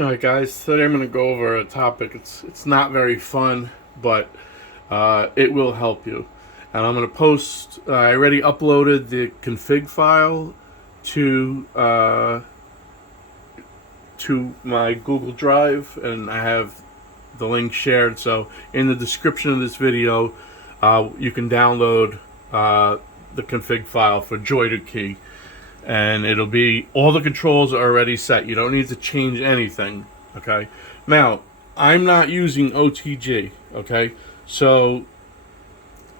Alright guys, today I'm going to go over a topic. It's not very fun, but it will help you. And I'm going to post, I already uploaded the config file to my Google Drive, and I have the link shared. So in the description of this video, you can download the config file for joytokey. And it'll be, all the controls are already set. You don't need to change anything, okay? Now, I'm not using OTG, okay? So,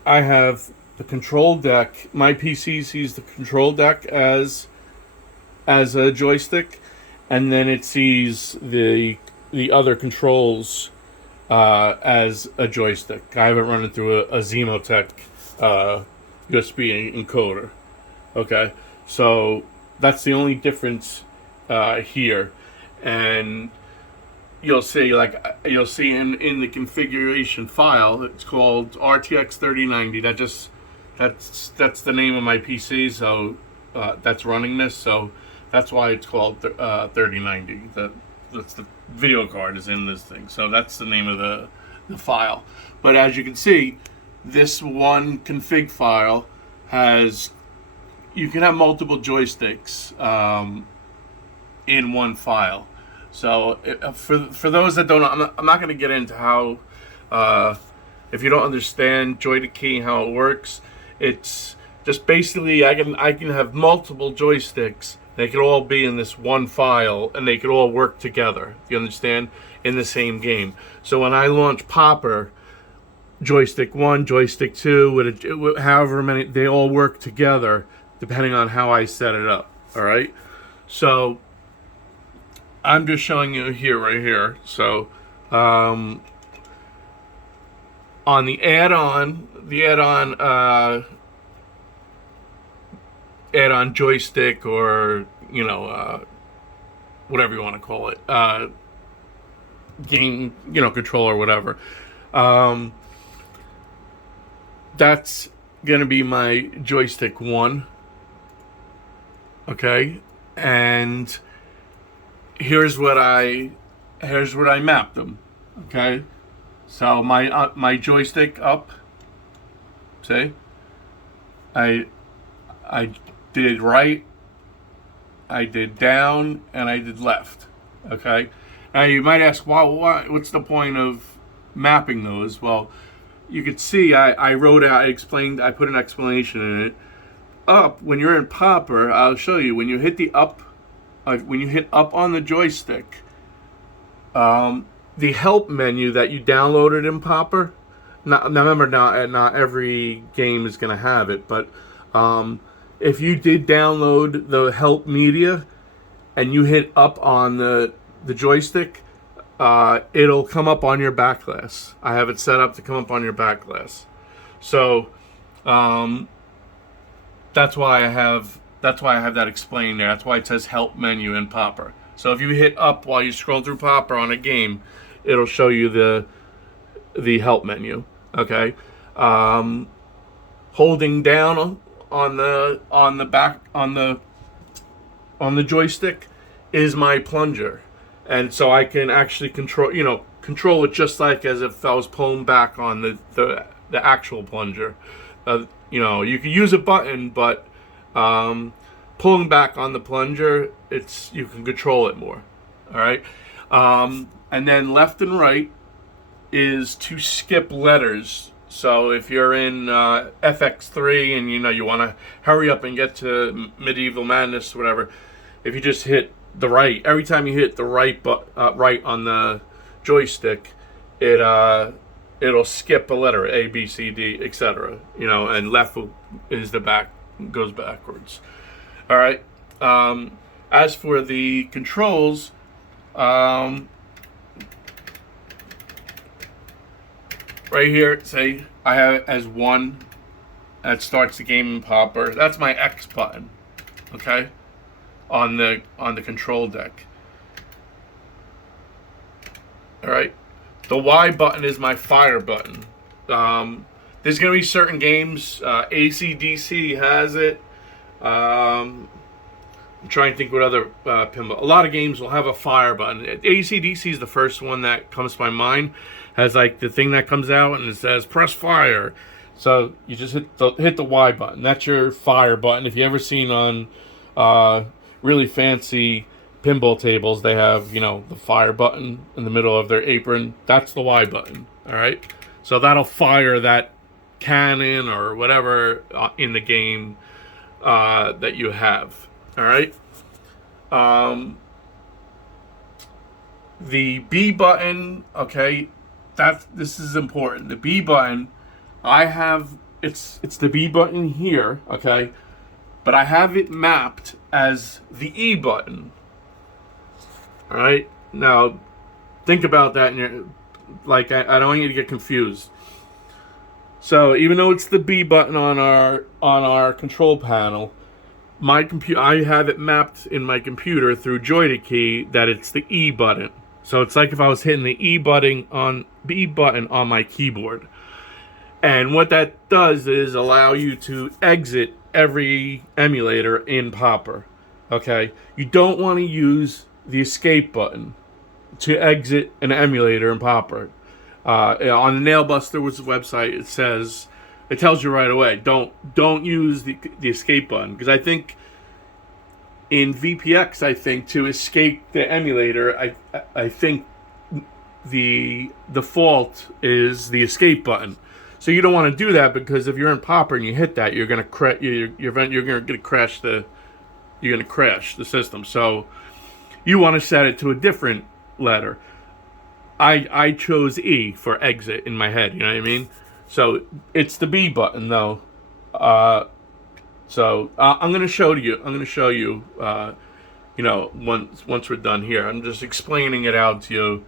I have the control deck. My PC sees the control deck as a joystick, and then it sees the other controls as a joystick. I haven't run it through a Zemotech USB encoder, okay? So that's the only difference here, and you'll see in the configuration file, it's called RTX 3090. That's the name of my PC, so that's running this. So that's why it's called 3090. That's the video card is in this thing. So that's the name of the file. But as you can see, this one config file has. You can have multiple joysticks in one file. So for those that don't know, I'm not going to get into how, if you don't understand joytokey, how it works. It's just basically I can have multiple joysticks. They could all be in this one file, and they could all work together. You understand? In the same game. So when I launch Popper, joystick 1, joystick 2, however many, they all work together, depending on how I set it up. All right, so I'm just showing you right here. So on the add-on joystick, or whatever you want to call it, game controller, whatever. That's gonna be my joystick 1. Okay, and here's what I mapped them. Okay, so my joystick up. See, I did right, I did down, and I did left. Okay, now you might ask, what's the point of mapping those? Well, you could see I wrote out, I put an explanation in it. Up, when you're in Popper, I'll show you, when you hit the up, when you hit up on the joystick, the help menu that you downloaded in Popper, remember, not every game is going to have it, but if you did download the help media and you hit up on the joystick, it'll come up on your back glass. I have it set up to come up on your back glass. So that's why I have that explained there. That's why it says help menu in Popper. So if you hit up while you scroll through Popper on a game, it'll show you the help menu. Okay, holding down on the joystick is my plunger, and so I can actually control it just like as if I was pulling back on the actual plunger. You can use a button, but pulling back on the plunger, you can control it more. All right, and then left and right is to skip letters. So if you're in FX3 and you want to hurry up and get to Medieval Madness, whatever, if you just hit the right, every time you hit the right right on the joystick, it'll skip a letter, A, B, C, D, etc. And left is goes backwards. All right. As for the controls, right here, say I have it as 1. That starts the game in Popper. That's my X button. Okay, on the control deck. All right. The Y button is my fire button. There's going to be certain games, AC/DC has it. I'm trying to think what other pinball. A lot of games will have a fire button. AC/DC is the first one that comes to my mind. Has like the thing that comes out and it says press fire. So you just hit the Y button. That's your fire button. If you ever seen on really fancy pinball tables, they have, you know, the fire button in the middle of their apron. That's the Y button. All right. So that'll fire that cannon or whatever in the game that you have. All right. The B button, okay, this is important. The B button, I have it's the B button here, okay, but I have it mapped as the E button. All right. Now, think about that, and you're like, I don't want you to get confused. So even though it's the B button on our control panel, my computer, I have it mapped in my computer through joytokey that it's the E button. So it's like if I was hitting the B button on my keyboard. And what that does is allow you to exit every emulator in Popper. Okay? You don't want to use the escape button to exit an emulator in Popper. On the Nailbuster's website, it tells you right away, don't use the escape button, because I think in VPX, to escape the emulator, I think the default is the escape button. So you don't want to do that, because if you're in Popper and you hit that, you're gonna crash the system. So you want to set it to a different letter. I chose E for exit in my head, you know what I mean? So it's the B button though. So I'm gonna show you. You know, once we're done here, I'm just explaining it out to you,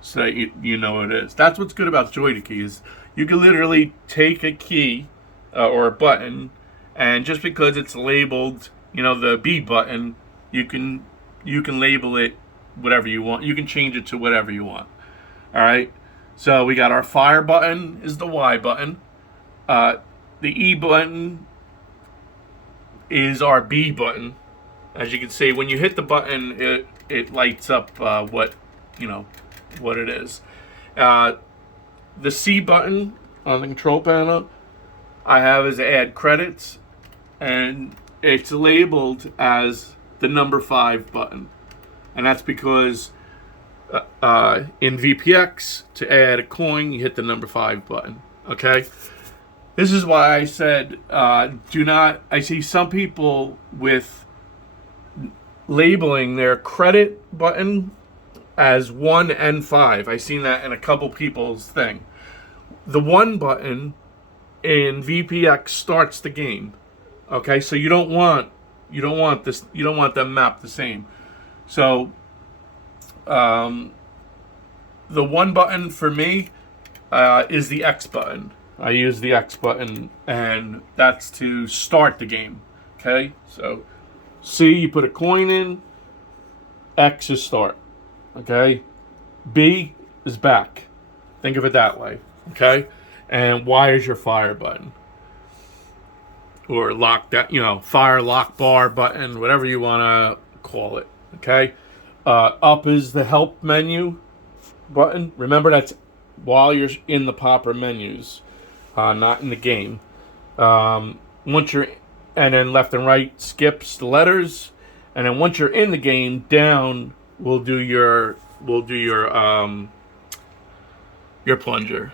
so that you know what it is. That's what's good about joytokey, is you can literally take a key or a button, and just because it's labeled, you know, the B button, you can label it whatever you want. You can change it to whatever you want. All right. So we got our fire button is the Y button. The E button is our B button. As you can see, when you hit the button, it lights up what it is. The C button on the control panel I have is add credits, and it's labeled as the number 5 button. And that's because in VPX, to add a coin, you hit the number 5 button. Okay? This is why I said, I see some people with labeling their credit button as 1 and 5. I've seen that in a couple people's thing. The 1 button in VPX starts the game. Okay? So you don't want them mapped the same. So, the 1 button for me is the X button. I use the X button, and that's to start the game. Okay, so C, you put a coin in. X is start. Okay, B is back. Think of it that way. Okay, and Y is your fire button, or lock that, fire lock bar button, whatever you want to call it. Okay, up is the help menu button. Remember, that's while you're in the Popper menus, not in the game. And then left and right skips the letters, and then once you're in the game, down will do your plunger.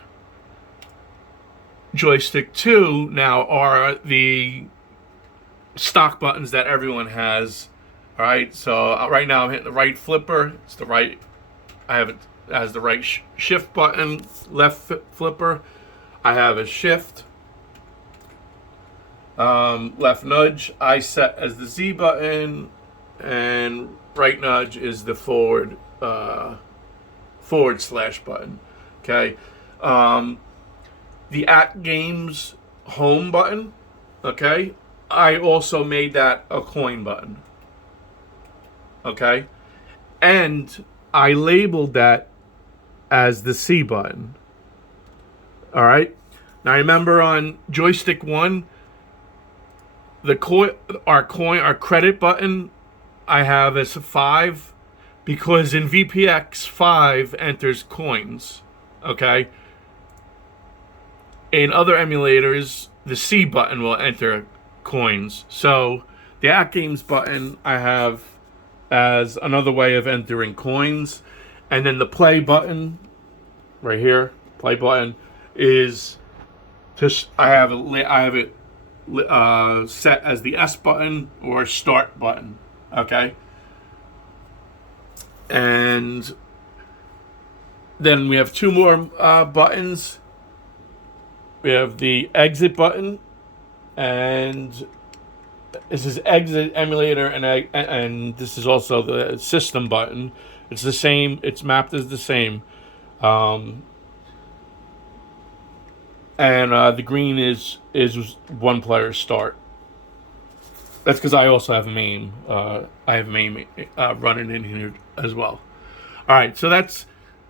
Joystick 2 now are the stock buttons that everyone has. All right, so right now I'm hitting the right flipper. It's the right. I have it as the right shift button. Left flipper, I have a shift. Left nudge I set as the Z button, and right nudge is the forward slash button. Okay, the Atgames home button. Okay, I also made that a coin button. Okay, and I labeled that as the C button. All right, now remember on joystick 1, our credit button, I have as 5, because in VPX 5 enters coins. Okay. In other emulators, the C button will enter coins. So the Atgames button I have as another way of entering coins, and then the play button right here, play button, is just I have it set as the S button or start button. Okay. And then we have 2 more buttons. We have the exit button, and this is exit emulator, and this is also the system button. It's the same. It's mapped as the same. And the green is 1 player start. That's because I also have MAME. I have MAME running in here as well. All right, so that's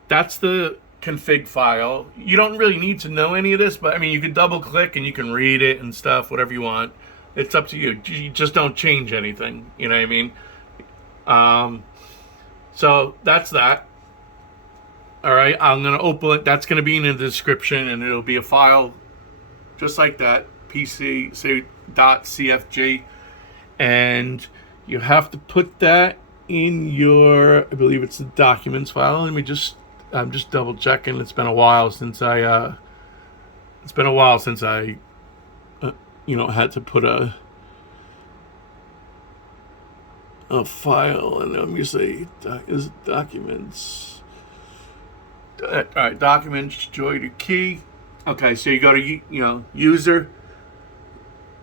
the config file. You don't really need to know any of this, but I mean, you can double click and you can read it and stuff, whatever you want. It's up to you. You just don't change anything. You know what I mean? So that's that. All right, I'm gonna open it. That's gonna be in the description, and it'll be a file just like that, .cfg, and you have to put that in your, I believe it's the documents file. I'm just double checking. It's been a while since I had to put a file, and let me say, is it documents? All right, documents, joytokey. Okay, so you go to user,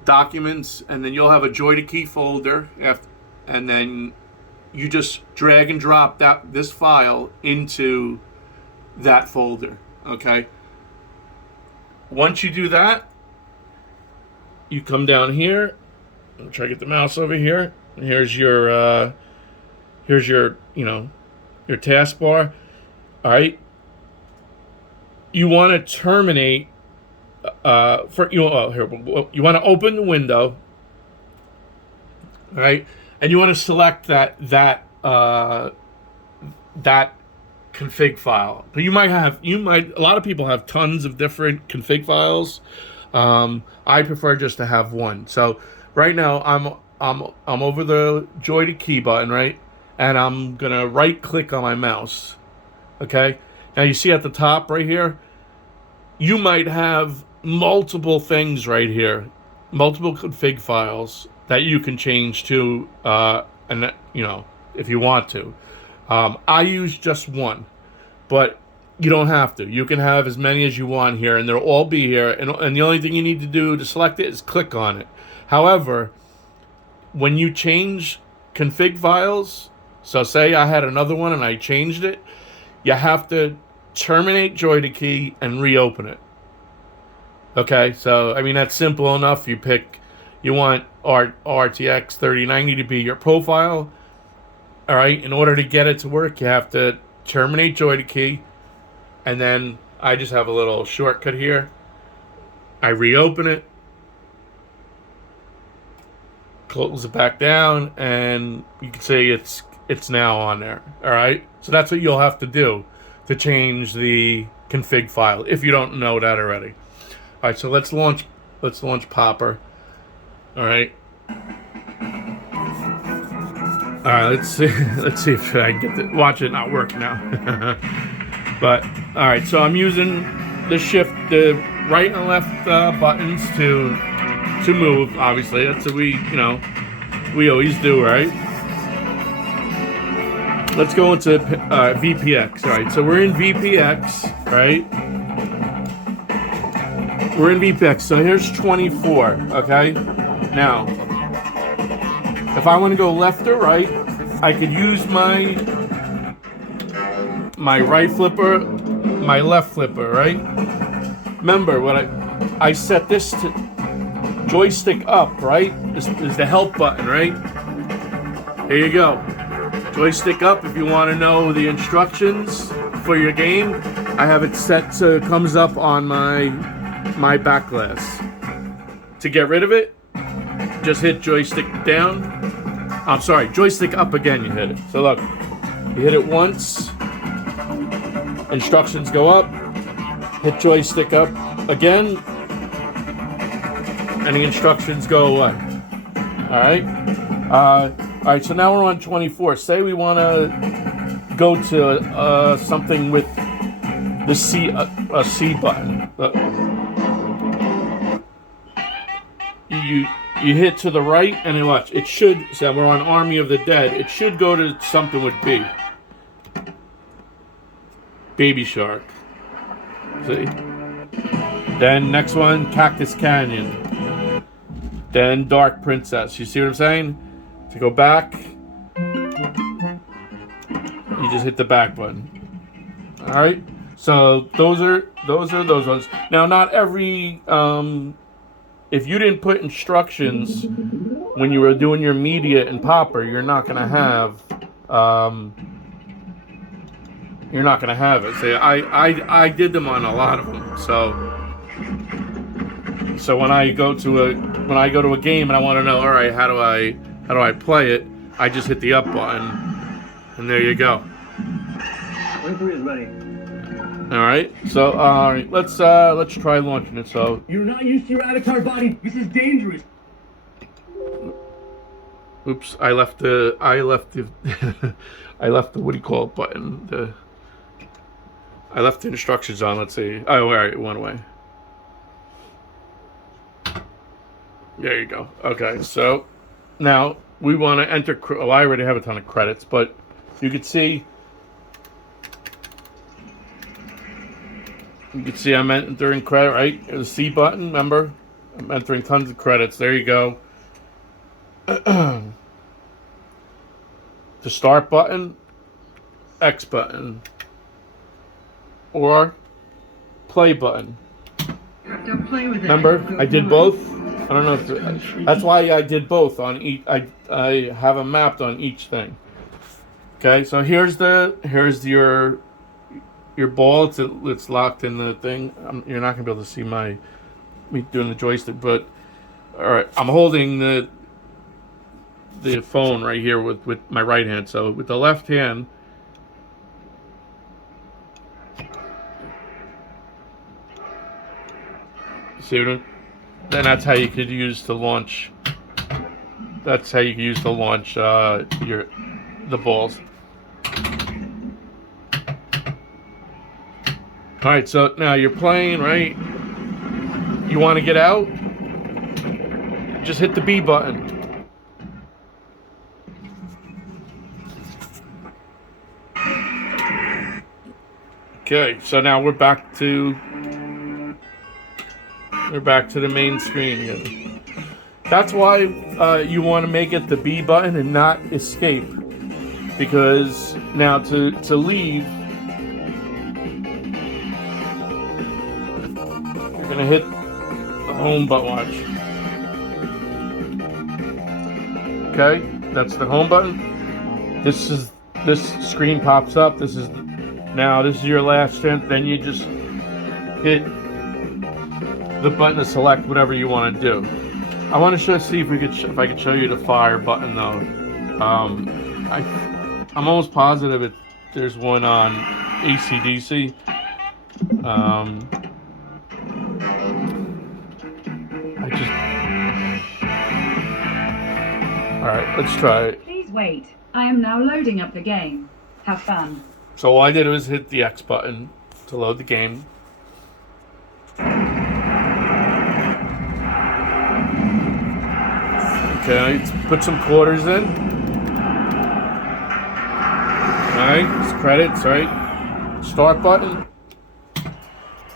documents, and then you'll have a joytokey folder, and then you just drag and drop this file into that folder. Okay. Once you do that, you come down here. I'll try to get the mouse over here. And here's your your taskbar. All right. You want to terminate. You want to open the window. All right, and you want to select that config file. But a lot of people have tons of different config files. I prefer just to have one. So right now I'm over the joytokey button, right? And I'm gonna right click on my mouse. Okay. Now you see at the top right here, you might have multiple things right here, multiple config files that you can change to, if you want to. I use just one, but you don't have to. You can have as many as you want here, and they'll all be here. And the only thing you need to do to select it is click on it. However, when you change config files, so say I had another one and I changed it, you have to terminate joytokey and reopen it. Okay, so I mean that's simple enough. You want RTX 3090 to be your profile. All right, in order to get it to work, you have to terminate joytokey, and then I just have a little shortcut here. I reopen it, close it back down, and you can see it's now on there. All right, so that's what you'll have to do to change the config file if you don't know that already. All right, so let's launch Popper. All right. All right, let's see if I can get to watch it not work now. But all right, so I'm using the right and left buttons to move. Obviously, that's what we always do, right? Let's go into VPX. All right, so we're in VPX, right? We're in VPX. So here's 24. Okay. Now, if I want to go left or right, I could use my right flipper, my left flipper, right? Remember, what I set this to joystick up, right? This is the help button, right? Here you go. Joystick up if you want to know the instructions for your game. I have it set so it comes up on my back glass. To get rid of it, just hit joystick down. I'm sorry, joystick up again, you hit it. So look, you hit it once, instructions go up, hit joystick up again, and the instructions go away. Alright? Alright, so now we're on 24. Say we want to go to something with the C button. You hit to the right, and then watch. It should. So we're on Army of the Dead. It should go to something with B. Baby Shark. See. Then next one, Cactus Canyon. Then Dark Princess. You see what I'm saying? To go back, you just hit the back button. All right. So those are those ones. Now, not every. If you didn't put instructions when you were doing your media in Popper, you're not gonna have. You're not gonna have it. See, I did them on a lot of them. So when I go to a game and I want to know, all right, how do I play it? I just hit the up button, and there you go. Wait for his buddy. All right, so let's try launching it. So You're not used to your avatar body. This is dangerous. oops, I left the I left the what do you call it button? I left the instructions on. Let's see. Oh, all right, it went away. There you go. Okay, so now we want to enter. Oh, I already have a ton of credits, but you can see. You can see I'm entering credit, right? The C button, remember? I'm entering tons of credits. There you go. The start button, X button, or play button. Don't play with it. Remember, I did both. I don't know if that's why I did both on each. I have them mapped on each thing. Okay, so here's your ball. It's locked in the thing. You're not gonna be able to see me doing the joystick, but all right, I'm holding the phone right here with my right hand. So with the left hand, see what I'm, then that's how you could use to launch. That's how you can use to launch the balls. All right, so now you're playing, right? You want to get out? Just hit the B button. Okay, so now we're back to the main screen again. That's why you want to make it the B button and not escape, because now to leave, you're gonna hit the home button. Watch. Okay, that's the home button. This screen pops up. This is your last chance. Then you just hit the button to select whatever you want to do. I want to see if I could show you the fire button though. I'm almost positive there's one on AC/DC. All right, let's try it. Please wait. I am now loading up the game. Have fun. So all I did was hit the X button to load the game. Okay, let's put some quarters in. Alright, it's credits, right? Start button.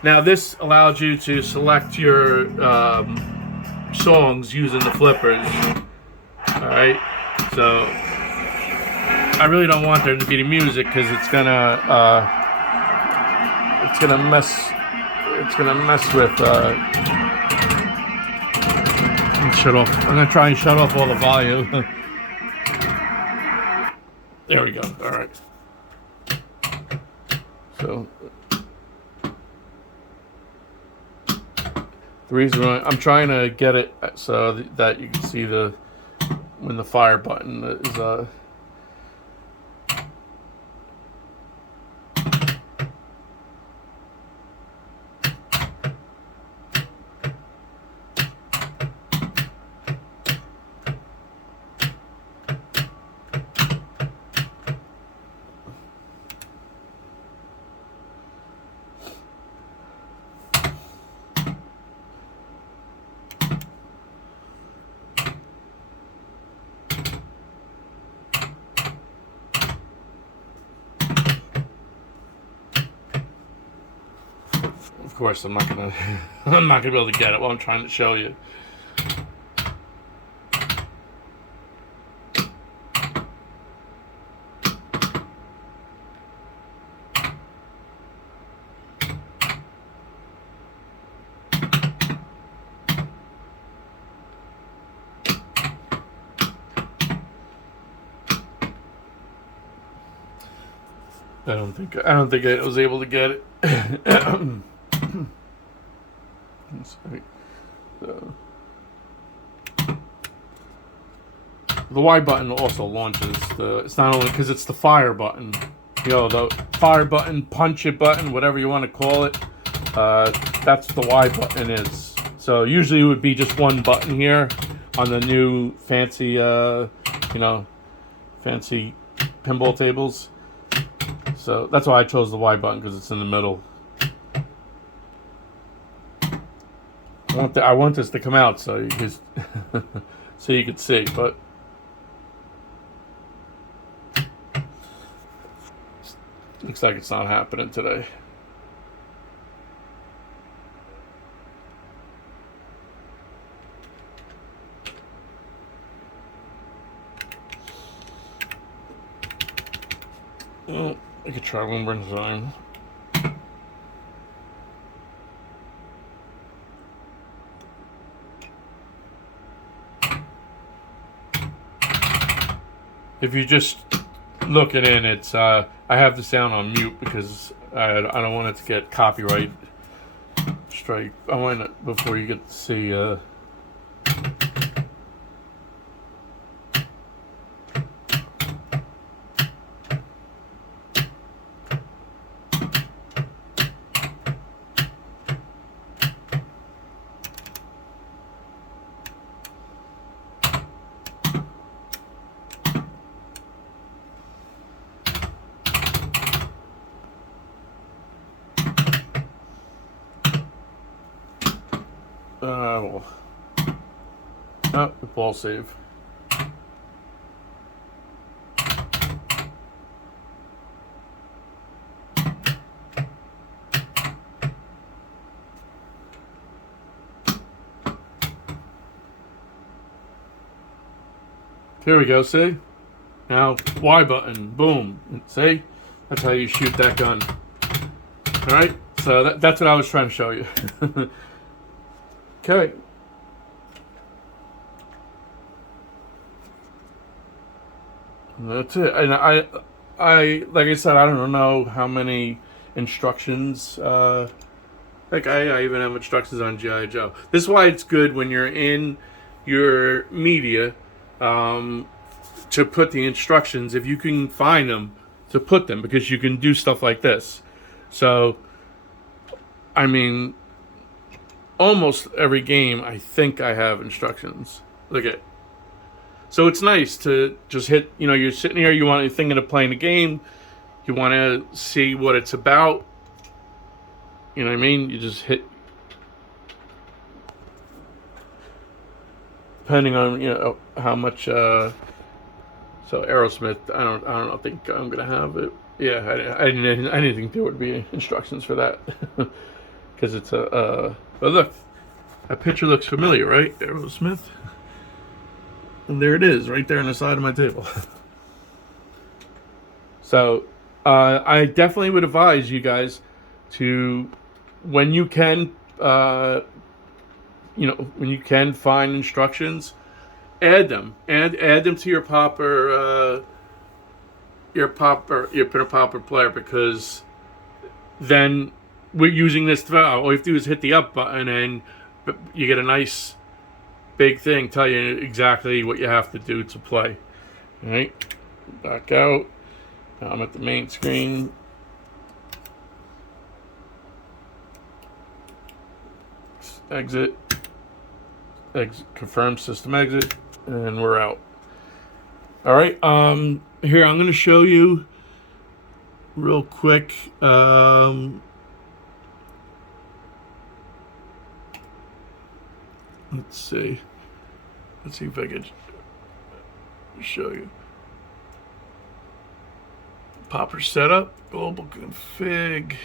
Now this allows you to select your songs using the flippers. Alright, so I really don't want there to be the music because it's gonna mess with shut off. I'm gonna try and shut off all the volume. There we go. All right. So The reason why I'm trying to get it so that you can see when the fire button is Of course, I'm not gonna be able to get it while I'm trying to show you. I don't think I was able to get it. The Y button also launches it's not only because it's the fire button, the fire button, punch it button, whatever you want to call it. That's the Y button is. So usually it would be just one button here on the new fancy, fancy pinball tables. So that's why I chose the Y button, because it's in the middle. I want this to come out so you just so you could see, but looks like it's not happening today. Well, I could try one more time. If you're just looking in, it's I have the sound on mute because I don't want it to get copyright strike. I want it before you get to see. Oh, the ball save. Here we go, see? Now, Y button, boom. See? That's how you shoot that gun. Alright? So that's what I was trying to show you. Okay. That's it. And I like I said, I don't know how many instructions. Like I even have instructions on G.I. Joe. This is why it's good when you're in your media to put the instructions, if you can find them, to put them, because you can do stuff like this. So, I mean, almost every game I think I have instructions. Look at. So it's nice to just hit, you're sitting here, you're thinking of playing a game, you want to see what it's about, you know what I mean? You just hit, depending on, how much, so Aerosmith, I don't think I'm going to have it. Yeah, I didn't think there would be instructions for that, because it's but look, that picture looks familiar, right? Aerosmith. And there it is, right there on the side of my table. So, I definitely would advise you guys to, when you can, when you can find instructions, add them. Add them to your PinUp Popper player, because then we're using this. All you have to do is hit the up button, and you get a nice big thing tell you exactly what you have to do to play. All right, back out. Now I'm at the main screen. Exit. Confirm system exit, and we're out. All right. Here I'm going to show you real quick. Let's see. Let's see if I could show you. Popper setup, global config,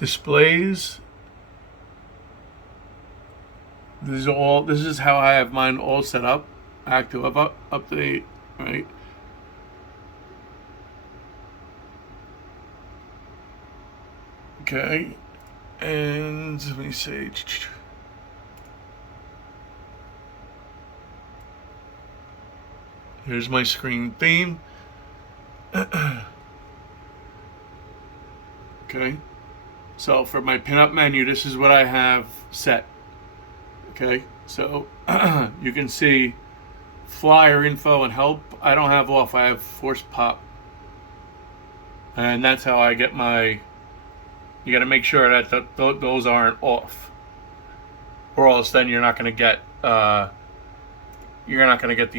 displays. This is how I have mine all set up. Active update, right? Okay. And let me see. Here's my screen theme. Okay. So for my pinup menu, this is what I have set. Okay. So you can see flyer info and help. I don't have off. I have force pop. And that's how I get my. You got to make sure that those aren't off, or else then you're not going to get the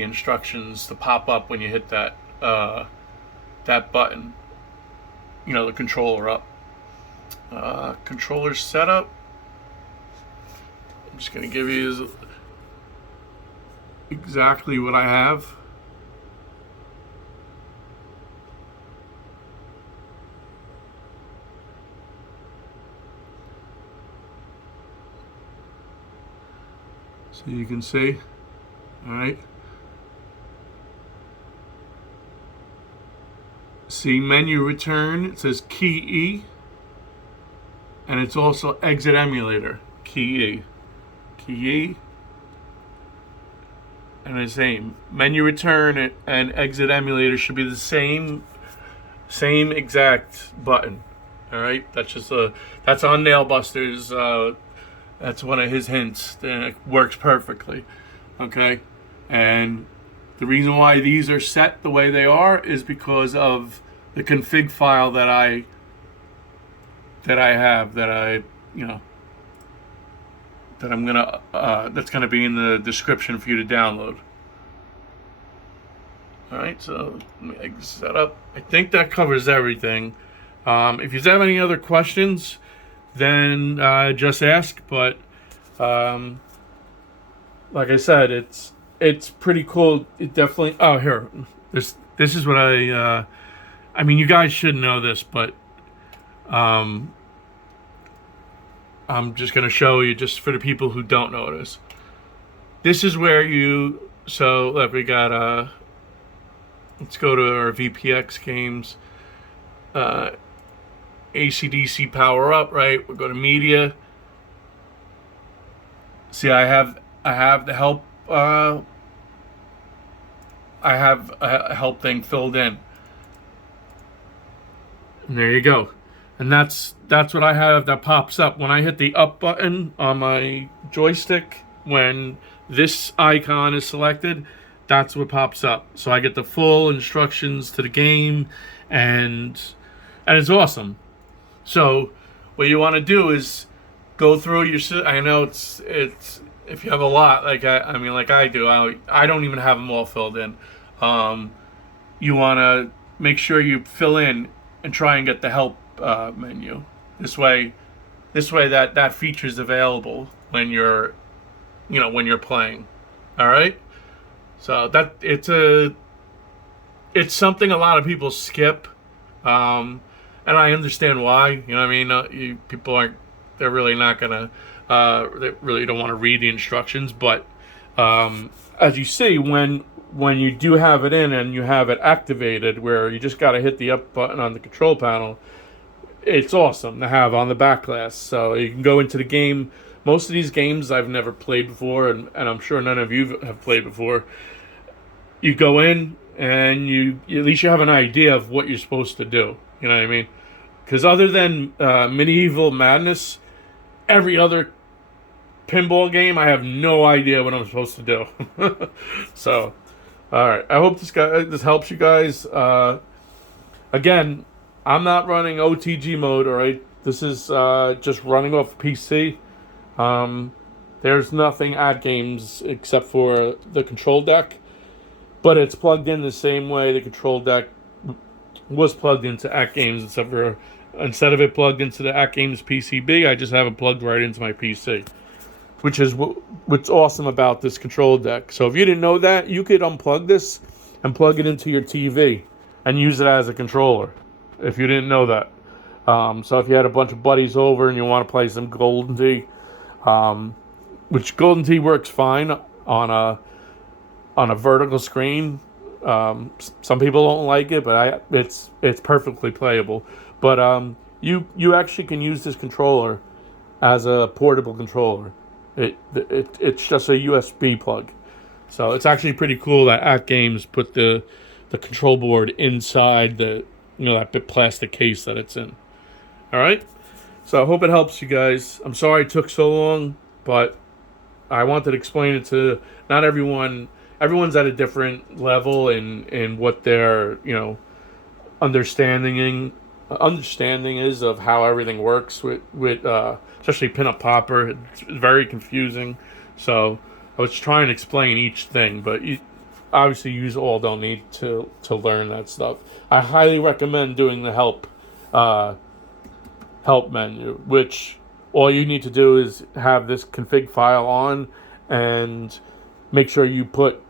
instructions to pop up when you hit that that button. You know, the controller up. Controller setup. I'm just going to give you exactly what I have. So you can see, all right. See menu return, it says key E, and it's also exit emulator, key E. Key E, and the same. Menu return and exit emulator should be the same exact button, all right. That's on Nailbuster's. That's one of his hints, and it works perfectly. Okay, and the reason why these are set the way they are is because of the config file that I have that's gonna be in the description for you to download. All right, so let me exit that up. I think that covers everything. If you have any other questions, then just ask. But like I said, it's pretty cool. It definitely. Oh, here, this is what I mean, you guys should know this, but I'm just gonna show you just for the people who don't know this. This is where you. So look, we got let's go to our VPX games. ACDC power up, right? We'll go to media. See, I have the help. I have a help thing filled in. And there you go. And that's what I have that pops up when I hit the up button on my joystick. When this icon is selected, that's what pops up. So I get the full instructions to the game, and it's awesome. So what you want to do is go through your. I know it's if you have a lot like I do. I don't even have them all filled in. You want to make sure you fill in and try and get the help menu. This way that feature is available when you're playing. All right. So that it's something a lot of people skip. And I understand why. You know what I mean? They're really not gonna, they really don't want to read the instructions. But as you see, when you do have it in and you have it activated, where you just got to hit the up button on the control panel, it's awesome to have on the back glass. So you can go into the game. Most of these games I've never played before, and I'm sure none of you have played before. You go in and you at least you have an idea of what you're supposed to do. You know what I mean? Because other than Medieval Madness, every other pinball game, I have no idea what I'm supposed to do. So, all right. I hope this helps you guys. Again, I'm not running OTG mode. All right, this is just running off PC. There's nothing Atgames except for the control deck, but it's plugged in the same way the control deck was plugged into Atgames, except for instead of it plugged into the Atgames PCB, I just have it plugged right into my PC, which is what's awesome about this control deck. So if you didn't know that, you could unplug this and plug it into your TV and use it as a controller, if you didn't know that. So if you had a bunch of buddies over and you want to play some Golden Tee, which Golden Tee works fine on a vertical screen. Some people don't like it, but it's perfectly playable. But you actually can use this controller as a portable controller. It's just a USB plug. So it's actually pretty cool that Atgames put the control board inside that big plastic case that it's in. All right. So I hope it helps you guys. I'm sorry it took so long, but I wanted to explain it to not everyone. Everyone's at a different level in what their understanding is of how everything works with especially PinUp Popper. It's very confusing. So I was trying to explain each thing, but obviously you all don't need to learn that stuff. I highly recommend doing the help menu, which all you need to do is have this config file on and make sure you put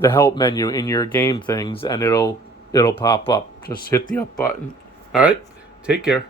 the help menu in your game things, and it'll pop up. Just hit the up button. All right, take care.